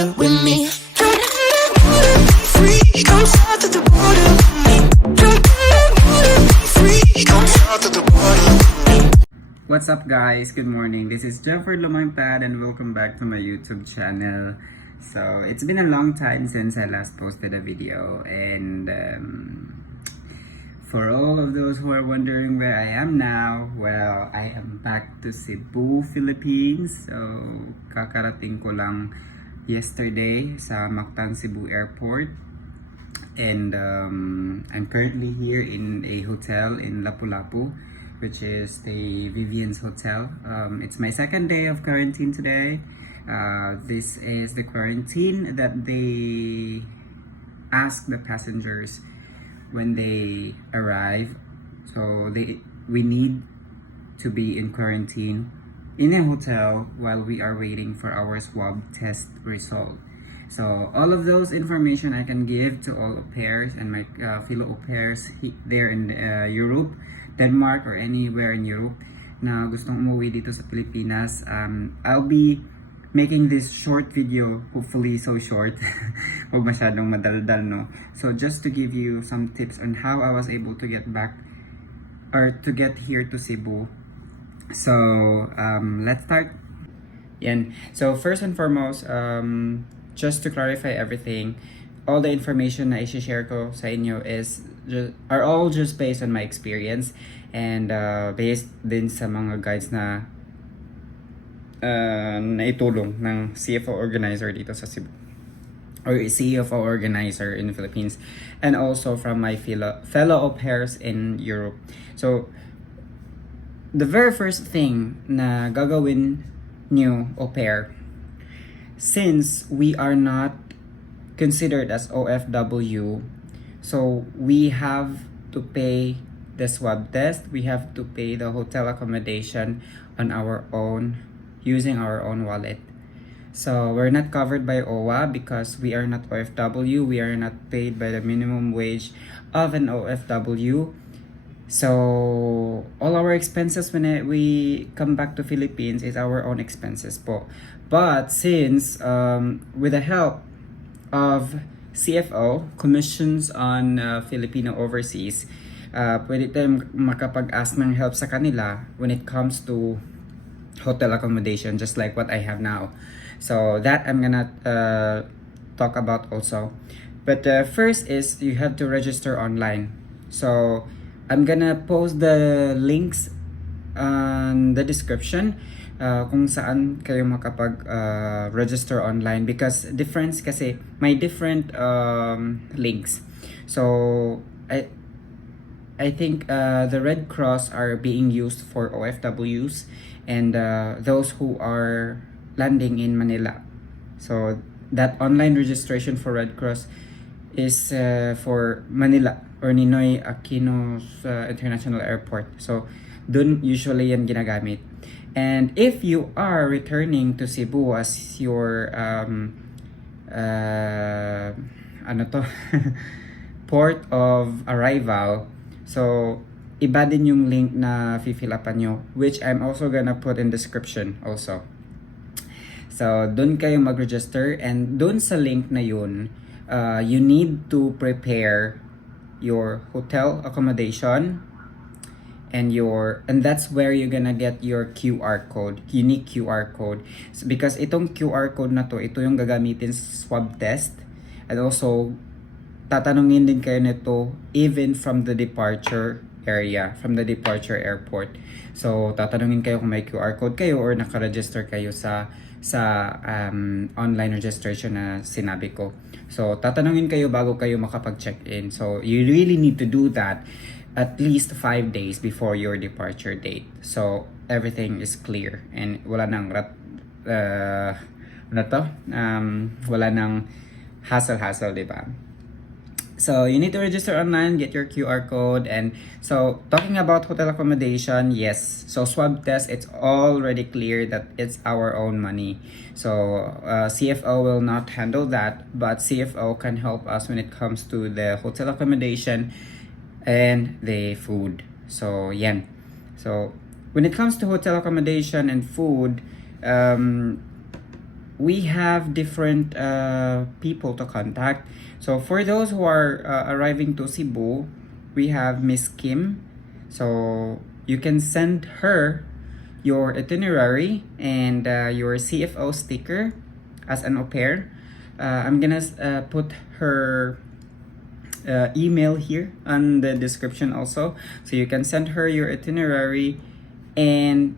border with me. Free, come south of the border with me. Free, come south of the border with me. What's up guys? Good morning. This is Jefford Lumangtad and welcome back to my YouTube channel. So it's been a long time since I last posted a video, and for all of those who are wondering where I am now, well, I am back to Cebu, Philippines. So kakarating ko lang yesterday sa Mactan, Cebu Airport, and I'm currently here in a hotel in Lapu-Lapu, which is the Vivian's Hotel. It's my second day of quarantine today. This is the quarantine that they ask the passengers when they arrive. So we need to be in quarantine in a hotel while we are waiting for our swab test result. So all of those information I can give to all Aupairs and my fellow Aupairs there in Europe, Denmark, or anywhere in Europe na gustong umuwi dito sa Pilipinas. I'll be making this short video, hopefully so short, huwag masyadong madaldal, no? So just to give you some tips on how I was able to get back or to get here to Cebu. So let's start. Yan. So first and foremost, just to clarify everything, all the information na i-share ko sa inyo are all just based on my experience and based din sa mga guides na naitulong ng CFO Organizer dito sa Cebu, or CFO Organizer in the Philippines, and also from my fellow Aupairs in Europe. So the very first thing na gagawin niyo au pair, since we are not considered as OFW, so we have to pay the swab test, we have to pay the hotel accommodation on our own, using our own wallet. So we're not covered by OWA because we are not OFW, we are not paid by the minimum wage of an OFW. So all our expenses when we come back to Philippines is our own expenses po. But since with the help of CFO, Commissions on Filipino Overseas, pwede tayong makapag-ask ng help sa kanila when it comes to hotel accommodation, just like what I have now. So that I'm gonna talk about also. But first is you have to register online. So I'm gonna post the links on the description kung saan kayo makapag register online, because difference kasi may different links. So I think the Red Cross are being used for OFWs and those who are landing in Manila. So that online registration for Red Cross is for Manila or Ninoy Aquino's International Airport. So dun usually yan ginagamit. And if you are returning to Cebu as your port of arrival, so iba din yung link na fill upan nyo, which I'm also gonna put in description also. So dun kayo mag-register, and dun sa link na yun, you need to prepare your hotel accommodation and that's where you're gonna get your QR code, unique QR code. So, because itong QR code na to, ito yung gagamitin sa swab test, and also tatanungin din kayo nito even from the departure area, from the departure airport. So tatanungin kayo kung may QR code kayo or naka-register kayo sa online registration na sinabi ko. So tatanungin kayo bago kayo makapag-check-in. So you really need to do that at least 5 days before your departure date. So everything is clear and wala nang wala nang hassle, di ba? So you need to register online, get your QR code. And so talking about hotel accommodation, yes, so swab test, it's already clear that it's our own money. So CFO will not handle that, but CFO can help us when it comes to the hotel accommodation and the food. So yan. So when it comes to hotel accommodation and food, we have different people to contact. So for those who are arriving to Cebu, we have Miss Kim. So you can send her your itinerary and your CFO sticker as an au pair. I'm gonna put her email here on the description also, so you can send her your itinerary and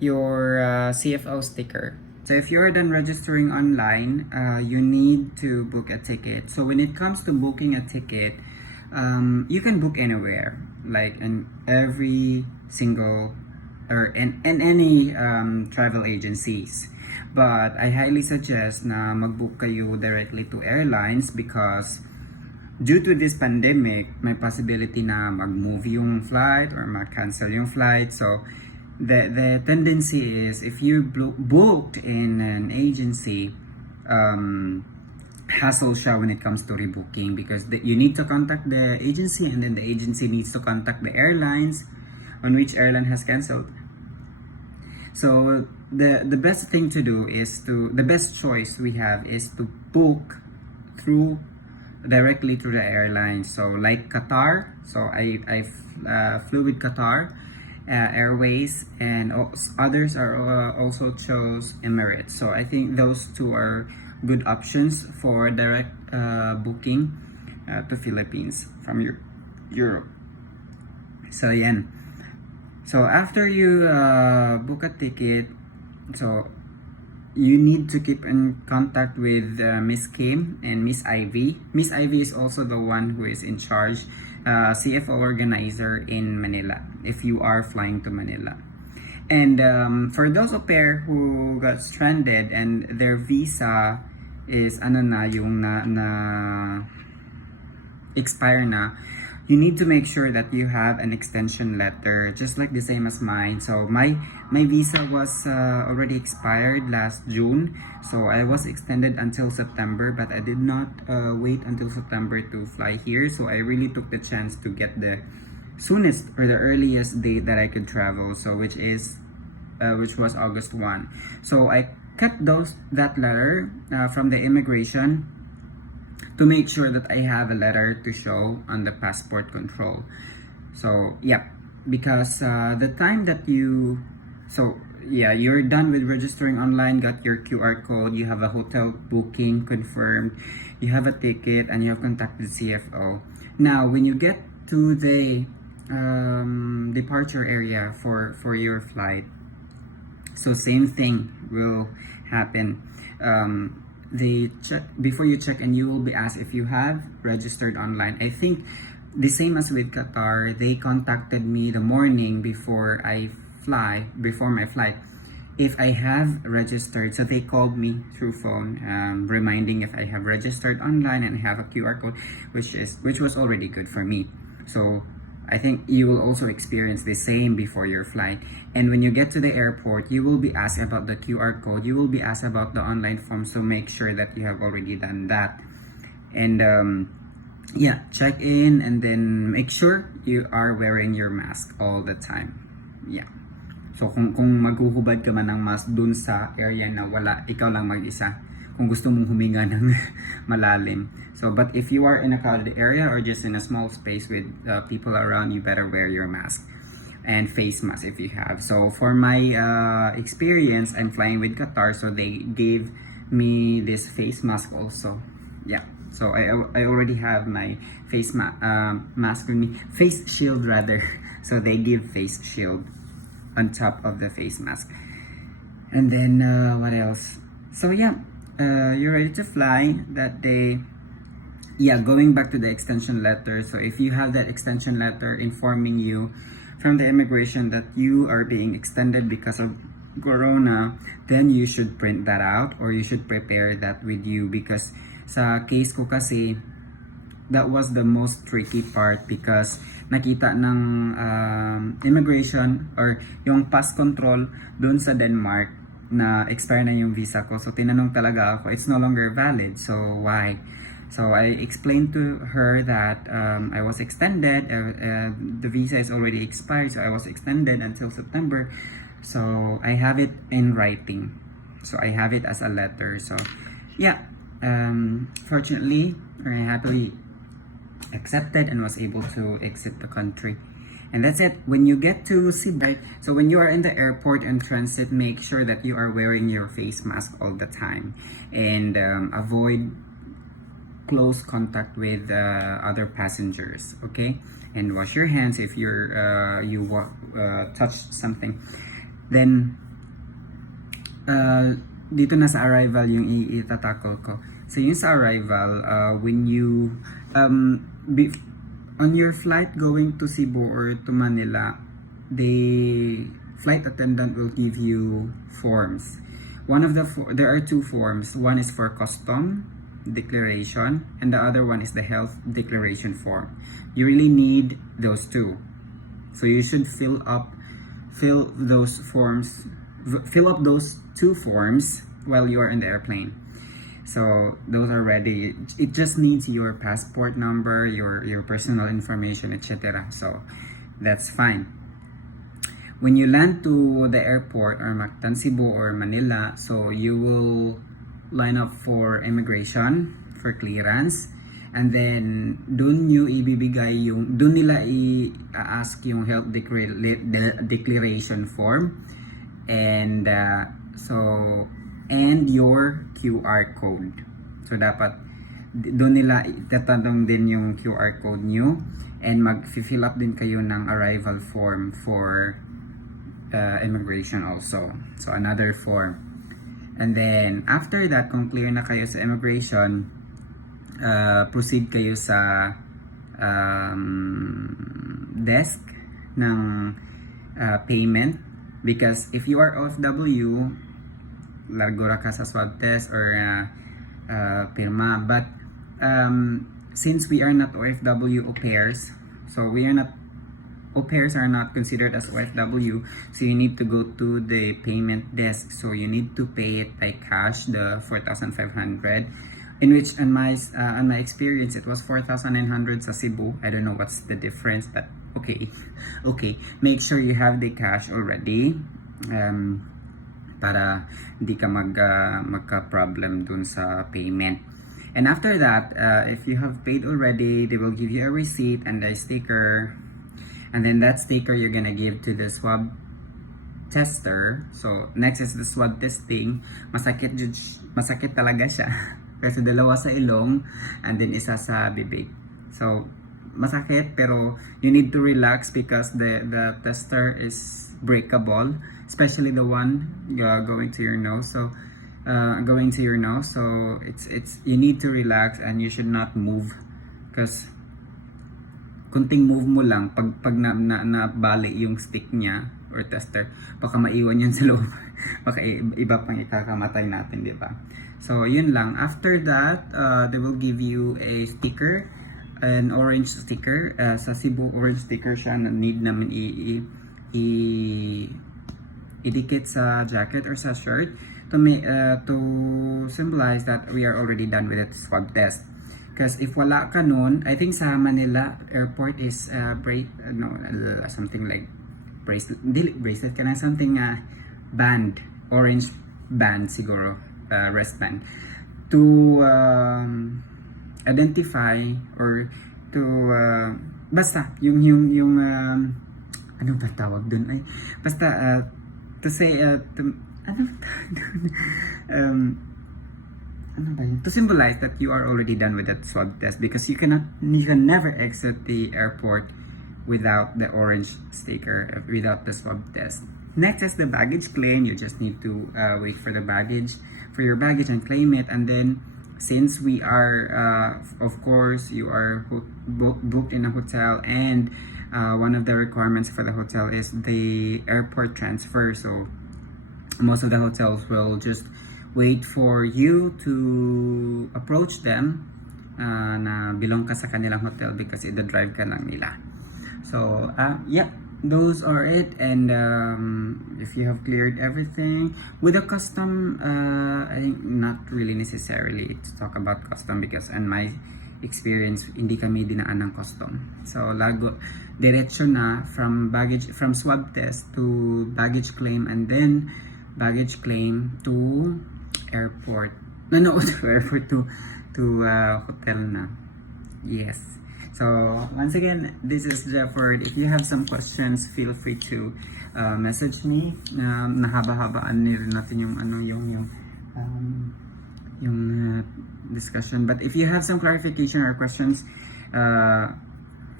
your CFO sticker. So if you're done registering online, you need to book a ticket. So when it comes to booking a ticket, you can book anywhere, like in every single or in any travel agencies. But I highly suggest na mag-book kayo directly to airlines because due to this pandemic, may possibility na mag-move yung flight or mag-cancel yung flight. So the tendency is if you booked in an agency, hassle siya when it comes to rebooking because you need to contact the agency and then the agency needs to contact the airlines on which airline has canceled. So the best thing to do is the best choice we have is to book directly through the airline. So like Qatar, so I flew with Qatar Airways, and others are also chose Emirates. So I think those two are good options for direct booking to Philippines from Europe. So yan. So after you book a ticket, so you need to keep in contact with Miss Kim and Miss Ivy. Miss Ivy is also the one who is in charge, CFO organizer in Manila, if you are flying to Manila. And for those au pair who got stranded and their visa is yung na expire na, you need to make sure that you have an extension letter, just like the same as mine. So my visa was already expired last June, so I was extended until September, but I did not wait until September to fly here. So I really took the chance to get the soonest or the earliest date that I could travel, so which was August 1. So I kept that letter from the immigration to make sure that I have a letter to show on the passport control. So yeah, because the time that you're done with registering online, got your QR code, you have a hotel booking confirmed, you have a ticket, and you have contacted CFO. Now when you get to the departure area for your flight, so same thing will happen. Before you check in, you will be asked if you have registered online. I think the same as with Qatar, they contacted me the morning before my flight, if I have registered. So they called me through phone, reminding if I have registered online and have a QR code, which was already good for me. So I think you will also experience the same before your flight. And when you get to the airport, you will be asked about the QR code. You will be asked about the online form. So make sure that you have already done that. And check in and then make sure you are wearing your mask all the time. Yeah. So kung maghuhubad ka man ng mask dun sa area na wala, ikaw lang mag-isa. Kung gusto mong huminga ng malalim. So, but if you are in a crowded area or just in a small space with people around, you better wear your mask and face mask if you have. So, for my experience, I'm flying with Qatar, so they gave me this face mask also. Yeah. So, I already have my face mask with me, face shield rather. So, they give face shield on top of the face mask. And then, what else? So, yeah. You're ready to fly that day. Yeah, going back to the extension letter. So if you have that extension letter informing you from the immigration that you are being extended because of Corona, then you should print that out or you should prepare that with you, because sa case ko kasi, that was the most tricky part because nakita ng immigration or yung pass control dun sa Denmark na expire na yung visa ko. So tinanong talaga ako, it's no longer valid, so why? So I explained to her that I was extended, the visa is already expired, so I was extended until September. So I have it in writing. So I have it as a letter. So yeah, fortunately or happily accepted and was able to exit the country. And that's it. When you get to Cebu, right? So when you are in the airport and transit, make sure that you are wearing your face mask all the time and avoid close contact with other passengers. Okay, and wash your hands if you touch something. Then dito na sa arrival yung itatakol ko. So yung sa arrival, when you on your flight going to Cebu or to Manila, the flight attendant will give you forms. There are two forms. One is for custom declaration and the other one is the health declaration form. You really need those two. So you should fill up those two forms while you are in the airplane. So those are ready. It just needs your passport number, your personal information, etc. So that's fine. When you land to the airport or Mactan, Cebu or Manila, so you will line up for immigration, for clearance, and then dun nila i-ask yung health declaration form, and and your QR code. So dapat doon nila itatanong din yung QR code nyo, and mag-fill up din kayo ng arrival form for immigration also. So another form. And then after that, kung clear na kayo sa immigration, proceed kayo sa desk ng payment, because if you are OFW, largo ra ka sa swab test or pirma. But since we are not OFW Aupairs, so Aupairs are not considered as OFW, so you need to go to the payment desk. So you need to pay it by cash, the 4,500, in which on my experience it was 4,900 sa Cebu. I don't know what's the difference, but okay. Make sure you have the cash already, para hindi ka magka-problem dun sa payment. And after that, if you have paid already, they will give you a receipt and a sticker. And then that sticker you're gonna give to the swab tester. So next is the swab testing. Masakit talaga siya. Kasi dalawa sa ilong and then isa sa bibig. So masakit, pero you need to relax because the tester is breakable, especially the one going to your nose. So it's you need to relax and you should not move, because kunting move mo lang, pag nabali yung stick niya or tester, baka maiwan yan sa loob. Baka iba pang ikakamatay natin, di ba? So yun lang. After that, they will give you a sticker, an orange sticker. Sa Cebu, orange sticker siya na need namin idikit sa jacket or sa shirt to symbolize that we are already done with the swab test. Because if wala ka nun, I think sa Manila airport is something like bracelet ka na, something band, orange band siguro, wristband, to identify or to basta yung ano ba tawag dun, ay basta to say to symbolize that you are already done with that swab test, because you can never exit the airport without the orange sticker, without the swab test. Next is the baggage claim. You just need to wait for your baggage and claim it. And then since we are of course you are booked in a hotel, and one of the requirements for the hotel is the airport transfer. So most of the hotels will just wait for you to approach them na belong ka sa kanilang hotel, because ida-drive ka lang nila. So yeah, those are it. And if you have cleared everything with a custom, I think not really necessarily to talk about custom, because in my experience hindi kami dinaan ng custom. So diretso na from swab test to baggage claim, and then baggage claim to airport. No, to airport, to hotel na. Yes. So, once again, this is Jefford. If you have some questions, feel free to message me. Nahaba-habaan rin natin yung discussion. But if you have some clarification or questions,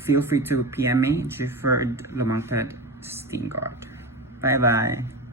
feel free to PM me, Jefford, Lumangtad, Steengaard. Bye-bye.